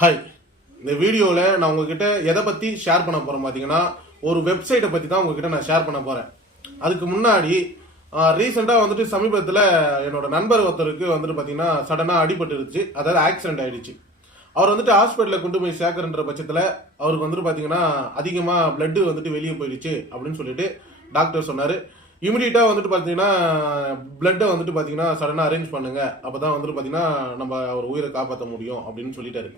Hi, இந்த வீடியோவில் நான் உங்ககிட்ட எதை பற்றி ஷேர் பண்ண போகிறேன் பார்த்தீங்கன்னா, ஒரு வெப்சைட்டை பற்றி தான் உங்ககிட்ட நான் ஷேர் பண்ண போகிறேன். அதுக்கு முன்னாடி ரீசெண்டாக வந்துட்டு சமீபத்தில் என்னோட நண்பர் ஒருத்தருக்கு வந்துட்டு பார்த்தீங்கன்னா சடனாக அடிபட்டுருச்சு, அதாவது ஆக்சிடென்ட் ஆகிடுச்சு. அவர் வந்துட்டு ஹாஸ்பிட்டலில் கொண்டு போய் சேர்க்குறன்ற பட்சத்தில் அவருக்கு வந்துட்டு பார்த்தீங்கன்னா அதிகமாக பிளட்டு வந்துட்டு வெளியே போயிடுச்சு அப்படின்னு சொல்லிட்டு டாக்டர் சொன்னார். இமிடியட்டாக வந்துட்டு பார்த்தீங்கன்னா பிளட்டை வந்துட்டு பார்த்தீங்கன்னா சடனாக அரேஞ்ச் பண்ணுங்க, அப்போ தான் வந்துட்டு பார்த்தீங்கன்னா நம்ம அவர் உயிரை காப்பாற்ற முடியும் அப்படின்னு சொல்லிட்டாரு.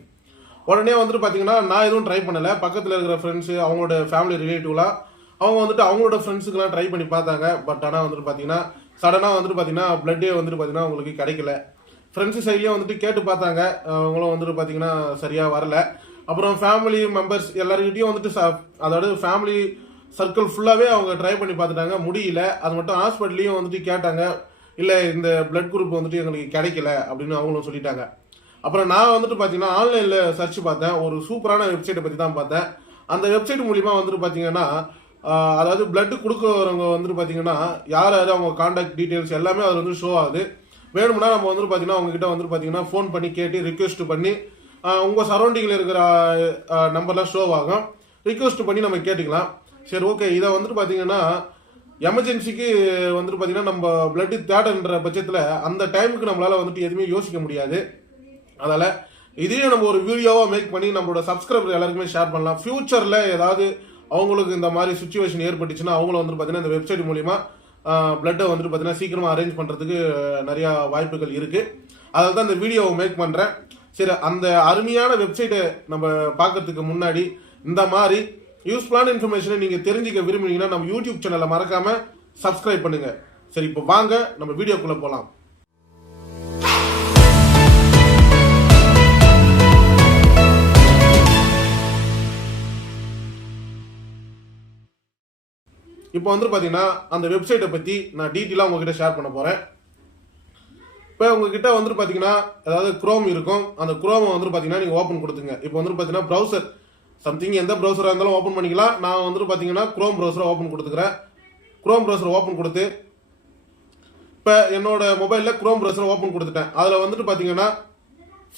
உடனே வந்துட்டு பார்த்தீங்கன்னா நான் எதுவும் ட்ரை பண்ணலை. பக்கத்தில் இருக்கிற ஃப்ரெண்ட்ஸு, அவங்களோட ஃபேமிலி ரிலேட்டிவ்லாம் அவங்க வந்துட்டு அவங்களோட ஃப்ரெண்ட்ஸுக்கெல்லாம் ட்ரை பண்ணி பார்த்தாங்க. பட் ஆனால் வந்துட்டு பார்த்தீங்கன்னா சடனாக வந்துட்டு பார்த்தீங்கன்னா பிளட்டே வந்துட்டு பார்த்தீங்கன்னா அவங்களுக்கு கிடைக்கல. ஃப்ரெண்ட்ஸு சைட்லேயும் வந்துட்டு கேட்டு பார்த்தாங்க, அவங்களும் வந்துட்டு பார்த்தீங்கன்னா சரியாக வரல. அப்புறம் ஃபேமிலி மெம்பர்ஸ் எல்லாருக்கிட்டையும் வந்துட்டு அதாவது ஃபேமிலி சர்க்கிள் ஃபுல்லாகவே அவங்க ட்ரை பண்ணி பார்த்துட்டாங்க, முடியல. அது மட்டும் ஹாஸ்பிட்டல்லையும் வந்துட்டு கேட்டாங்க, இல்லை இந்த பிளட் குரூப் வந்துட்டு எங்களுக்கு கிடைக்கல அப்படின்னு அவங்களும் சொல்லிட்டாங்க. அப்புறம் நான் வந்துட்டு பார்த்தீங்கன்னா ஆன்லைனில் சர்ச் பார்த்தேன், ஒரு சூப்பரான வெப்சைட்டை பற்றி தான் பார்த்தேன். அந்த வெப்சைட் மூலிமா வந்துட்டு பார்த்தீங்கன்னா அதாவது பிளட்டு கொடுக்குறவங்க வந்துட்டு பார்த்தீங்கன்னா யார் யார் அவங்க கான்டாக்ட் டீட்டெயில்ஸ் எல்லாமே அதில் வந்து ஷோ ஆகுது. வேணும்னா நம்ம வந்துட்டு பார்த்தீங்கன்னா அவங்ககிட்ட வந்துட்டு பார்த்தீங்கன்னா ஃபோன் பண்ணி கேட்டு ரிக்வெஸ்ட் பண்ணி உங்கள் சரௌண்டிங்கில் இருக்கிற நம்பர்லாம் ஷோ ஆகும், ரிக்வெஸ்ட் பண்ணி நம்ம கேட்டுக்கலாம். சரி, ஓகே. இதை வந்துட்டு பார்த்தீங்கன்னா எமர்ஜென்சிக்கு வந்துட்டு பார்த்தீங்கன்னா நம்ம பிளட்டு தேடுன்ற பட்சத்தில் அந்த டைமுக்கு நம்மளால் வந்துட்டு எதுவுமே யோசிக்க முடியாது. அதனால் இதையும் நம்ம ஒரு வீடியோவாக மேக் பண்ணி நம்மளோட சப்ஸ்கிரைபர் எல்லாருக்குமே ஷேர் பண்ணலாம். ஃபியூச்சரில் ஏதாவது அவங்களுக்கு இந்த மாதிரி சுச்சுவேஷன் ஏற்பட்டுச்சுன்னா அவங்களும் வந்துட்டு பார்த்தீங்கன்னா இந்த வெப்சைட் மூலிமா பிளட்டை வந்துட்டு பார்த்தீங்கன்னா சீக்கிரமாக அரேஞ்ச் பண்ணுறதுக்கு நிறையா வாய்ப்புகள் இருக்குது. அதில் தான் இந்த வீடியோவை மேக் பண்ணுறேன். சரி, அந்த அருமையான வெப்சைட்டை நம்ம பார்க்கறதுக்கு முன்னாடி இந்த மாதிரி யூஸ்ஃபுல்லான இன்ஃபர்மேஷனை நீங்கள் தெரிஞ்சுக்க விரும்புனீங்கன்னா நம்ம யூடியூப் சேனலை மறக்காமல் சப்ஸ்கிரைப் பண்ணுங்கள். சரி, இப்போ வாங்க நம்ம வீடியோக்குள்ளே போகலாம். இப்போ வந்துட்டு பார்த்தீங்கன்னா அந்த வெப்சைட்டை பற்றி நான் டீட்டெயிலாக உங்ககிட்ட ஷேர் பண்ண போகிறேன். இப்போ உங்ககிட்ட வந்துட்டு பார்த்தீங்கன்னா அதாவது குரோம் இருக்கும், அந்த குரோமை வந்துட்டு பார்த்தீங்கன்னா நீங்கள் ஓப்பன் கொடுத்துங்க. இப்போ வந்துட்டு பார்த்தீங்கன்னா ப்ரௌசர் சம்திங் எந்த ப்ரௌசராக இருந்தாலும் ஓப்பன் பண்ணிக்கலாம். நான் வந்துட்டு பார்த்தீங்கன்னா குரோம் ப்ரௌசரை ஓப்பன் கொடுத்துக்கிறேன். குரோம் ப்ரௌசரை ஓப்பன் கொடுத்து இப்போ என்னோட மொபைலில் குரோம் ப்ரௌசரை ஓப்பன் கொடுத்துட்டேன். அதில் வந்துட்டு பார்த்தீங்கன்னா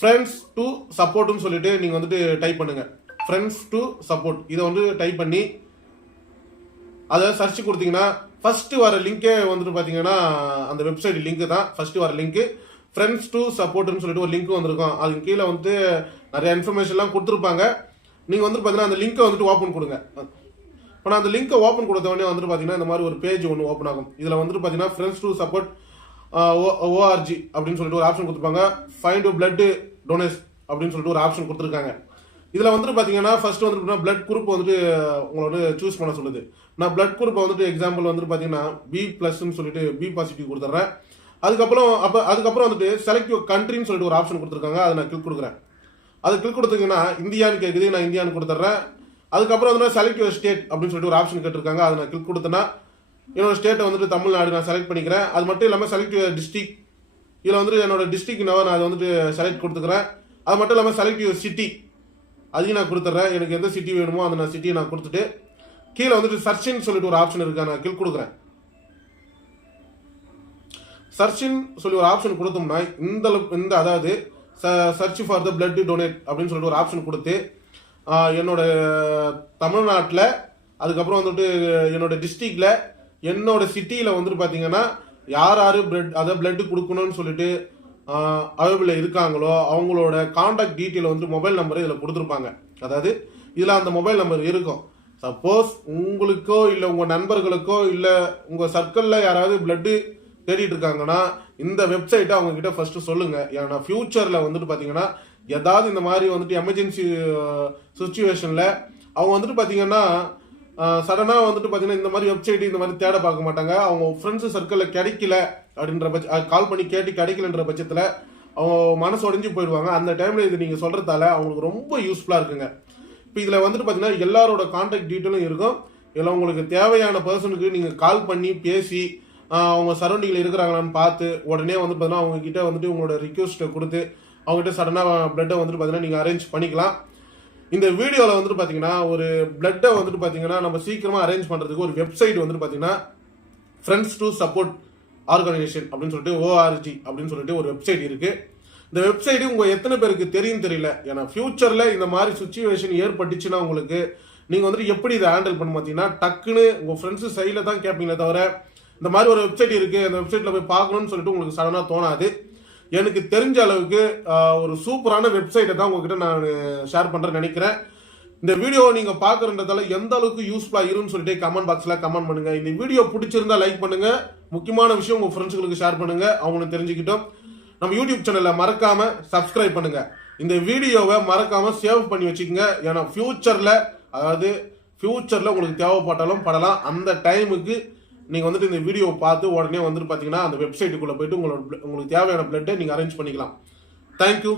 ஃப்ரெண்ட்ஸ் டு சப்போர்ட்னு சொல்லிட்டு நீங்கள் வந்துட்டு டைப் பண்ணுங்கள். ஃப்ரெண்ட்ஸ் டு சப்போர்ட் இதை வந்து டைப் பண்ணி அதை சர்ச் கொடுத்தீங்கன்னா ஃபர்ஸ்ட் வர லிங்கே வந்துட்டு பார்த்தீங்கன்னா அந்த வெப்சைட் லிங்க் தான். ஃபர்ஸ்ட் வர லிங்க் ஃப்ரெண்ட்ஸ் டு சப்போர்ட்னு சொல்லிட்டு ஒரு லிங்க் வந்திருக்கும். அதுக்கு கீழே வந்துட்டு நிறைய இன்ஃபர்மேஷன்லாம் கொடுத்துருப்பாங்க. நீங்கள் வந்துட்டு பார்த்தீங்கன்னா அந்த லிங்கை வந்துட்டு ஓப்பன் கொடுங்க. இப்போ நான் அந்த லிங்கை ஓப்பன் கொடுத்த உடனே வந்துட்டு பார்த்தீங்கன்னா இந்த மாதிரி ஒரு பேஜ் ஒன்று ஓப்பன் ஆகும். இதில் வந்துட்டு பார்த்தீங்கன்னா ஃப்ரெண்ட்ஸ் டு சப்போர்ட் ஓஆர்ஜி அப்படின்னு சொல்லிட்டு ஒரு ஆப்ஷன் கொடுத்துருப்பாங்க. ஃபைண்ட் பிளட் டொனேட் அப்படின்னு சொல்லிட்டு ஒரு ஆப்ஷன் கொடுத்துருக்காங்க. இதில் வந்துட்டு பார்த்தீங்கன்னா ஃபர்ஸ்ட் வந்துட்டு பிளட் குரூப் வந்துட்டு உங்களை வந்து சூஸ் பண்ண சொல்லுது. நான் பிளட் குரூப்பை வந்துட்டு எக்ஸாம்பிள் வந்துட்டு பார்த்தீங்கன்னா B+ சொல்லிட்டு B பாசிட்டிவ் கொடுத்துட்றேன். அதுக்கப்புறம் வந்துட்டு செலக்ட் யுவர் கண்ட்ரின்னு சொல்லிட்டு ஒரு ஆப்ஷன் கொடுத்துருக்காங்க. அதை நான் கிளிக் கொடுக்குறேன். அது கிளிக் கொடுத்தீங்கன்னா இந்தியான்னு கேட்குது, நான் இந்தியான்னு கொடுத்துட்றேன். அதுக்கப்புறம் வந்து செலக்ட் யுவர் ஸ்டேட் அப்படின்னு சொல்லிட்டு ஒரு ஆப்ஷன் கேட்டிருக்காங்க. அதை நான் கிளிக் கொடுத்தேன்னா என்னோட ஸ்டேட்டை வந்துட்டு தமிழ்நாடு நான் செலக்ட் பண்ணிக்கிறேன். அது மட்டும் இல்லாமல் செலக்ட் யுவர் டிஸ்ட்ரிக், இதில் வந்துட்டு என்னோட டிஸ்ட்ரிக் நான் அதை வந்துட்டு செலக்ட் கொடுத்துக்கிறேன். அது மட்டும் இல்லாமல் செலக்ட் யுவர் சிட்டி அதையும் நான் கொடுத்துட்றேன். எனக்கு எந்த சிட்டி வேணுமோ அந்த நான் சிட்டியை நான் கொடுத்துட்டு கீழே வந்துட்டு சர்ச்சின்னு சொல்லிட்டு ஒரு ஆப்ஷன் இருக்கா, நான் கிளிக் கொடுக்குறேன். சர்ச்சின்னு சொல்லி ஒரு ஆப்ஷன் கொடுத்தோம்னா இந்த அதாவது search for the blood donate அப்படின்னு சொல்லிட்டு ஒரு ஆப்ஷன் கொடுத்து என்னோட தமிழ்நாட்டில், அதுக்கப்புறம் வந்துட்டு என்னோட டிஸ்ட்ரிக்டில், என்னோட சிட்டியில் வந்துட்டு பார்த்தீங்கன்னா யார் யார் பிளட் கொடுக்கணும்னு சொல்லிட்டு அவைபிள் இருக்காங்களோ அவங்களோட கான்டாக்ட் டீட்டெயில் வந்துட்டு மொபைல் நம்பர் இதில் கொடுத்துருப்பாங்க. அதாவது இதில் அந்த மொபைல் நம்பர் இருக்கும். சப்போஸ் உங்களுக்கோ இல்லை உங்கள் நண்பர்களுக்கோ இல்லை உங்கள் சர்க்கிளில் யாராவது பிளட்டு தேடிட்டு இருக்காங்கன்னா இந்த வெப்சைட்டை அவங்கக்கிட்ட ஃபர்ஸ்ட்டு சொல்லுங்கள். ஏன்னா ஃபியூச்சரில் வந்துட்டு பார்த்தீங்கன்னா ஏதாவது இந்த மாதிரி வந்துட்டு எமர்ஜென்சி சுச்சுவேஷனில் அவங்க வந்துட்டு பார்த்தீங்கன்னா சடனாக வந்துட்டு பார்த்தீங்கன்னா இந்த மாதிரி வெப்சைட் இந்த மாதிரி தேட பார்க்க மாட்டாங்க. அவங்க ஃப்ரெண்ட்ஸு சர்க்கிளில் கிடைக்கல அப்படின்ற கால் பண்ணி கேட்டு கிடைக்கலன்ற பட்சத்தில் அவங்க மனசு உடஞ்சி போயிடுவாங்க. அந்த டைமில் இது நீங்கள் சொல்கிறதால அவங்களுக்கு ரொம்ப யூஸ்ஃபுல்லாக இருக்குங்க. இப்போ இதில் வந்துட்டு பார்த்தீங்கன்னா எல்லாரோட கான்டாக்ட் டீட்டெயிலும் இருக்கும். இதில் உங்களுக்கு தேவையான பர்சனுக்கு நீங்கள் கால் பண்ணி பேசி அவங்க சரௌண்டிங்கில் இருக்கிறாங்களான்னு பார்த்து உடனே வந்து பார்த்தீங்கன்னா அவங்கக்கிட்ட வந்துட்டு உங்களோட ரிக்வெஸ்ட்டை கொடுத்து அவங்ககிட்ட சடனாக பிளட்டை வந்துட்டு பார்த்தீங்கன்னா நீங்கள் அரேஞ்ச் பண்ணிக்கலாம். இந்த வீடியோவில் வந்துட்டு பார்த்தீங்கன்னா ஒரு பிளட்டை வந்துட்டு பார்த்தீங்கன்னா நம்ம சீக்கிரமாக அரேஞ்ச் பண்ணுறதுக்கு ஒரு வெப்சைட் வந்துட்டு பார்த்தீங்கன்னா ஃப்ரெண்ட்ஸ் டு சப்போர்ட் ஆர்கனைசேஷன் அப்படின்னு சொல்லிட்டு ORG அப்படின்னு சொல்லிட்டு ஒரு வெப்சைட் இருக்குது. இந்த வெப்சைட் உங்க எத்தனை பேருக்கு தெரியும் தெரியல. ஏன்னா ஃபியூச்சர்ல இந்த மாதிரி சுச்சுவேஷன் ஏற்பட்டுச்சுன்னா உங்களுக்கு நீங்க வந்துட்டு எப்படி இதை ஹேண்டில் பண்ண பார்த்தீங்கன்னா, டக்குன்னு உங்க ஃப்ரெண்ட்ஸ் சைடில் தான் கேட்பீங்களே தவிர இந்த மாதிரி ஒரு வெப்சைட் இருக்கு, அந்த வெப்சைட்ல போய் பார்க்கணும்னு சொல்லிட்டு உங்களுக்கு சடனா தோணாது. எனக்கு தெரிஞ்ச அளவுக்கு ஒரு சூப்பரான வெப்சைட்டை தான் உங்ககிட்ட நான் ஷேர் பண்றேன்னு நினைக்கிறேன். இந்த வீடியோ நீங்க பாக்குறதால எந்த அளவுக்கு யூஸ்ஃபுல்லா இருக்குன்னு சொல்லிட்டு கமெண்ட் பாக்ஸ்ல கமெண்ட் பண்ணுங்க. இந்த வீடியோ பிடிச்சிருந்தா லைக் பண்ணுங்க. முக்கியமான விஷயம் உங்க ஃப்ரெண்ட்ஸ்களுக்கு ஷேர் பண்ணுங்க, அவங்களும் தெரிஞ்சுக்கிட்டோம். நம்ம யூடியூப் சேனலை மறக்காம சப்ஸ்கிரைப் பண்ணுங்க. இந்த வீடியோவை மறக்காம சேவ் பண்ணி வச்சுக்கோங்க. ஏன்னா ஃபியூச்சர்ல உங்களுக்கு தேவைப்பட்டாலும் படலாம். அந்த டைமுக்கு நீங்க வந்துட்டு இந்த வீடியோ பார்த்து உடனே வந்துட்டு பாத்தீங்கன்னா அந்த வெப்சைட்டுக்குள்ள போயிட்டு உங்களுக்கு தேவையான பிளட்டை நீங்க அரேஞ்ச் பண்ணிக்கலாம். தேங்க்யூ.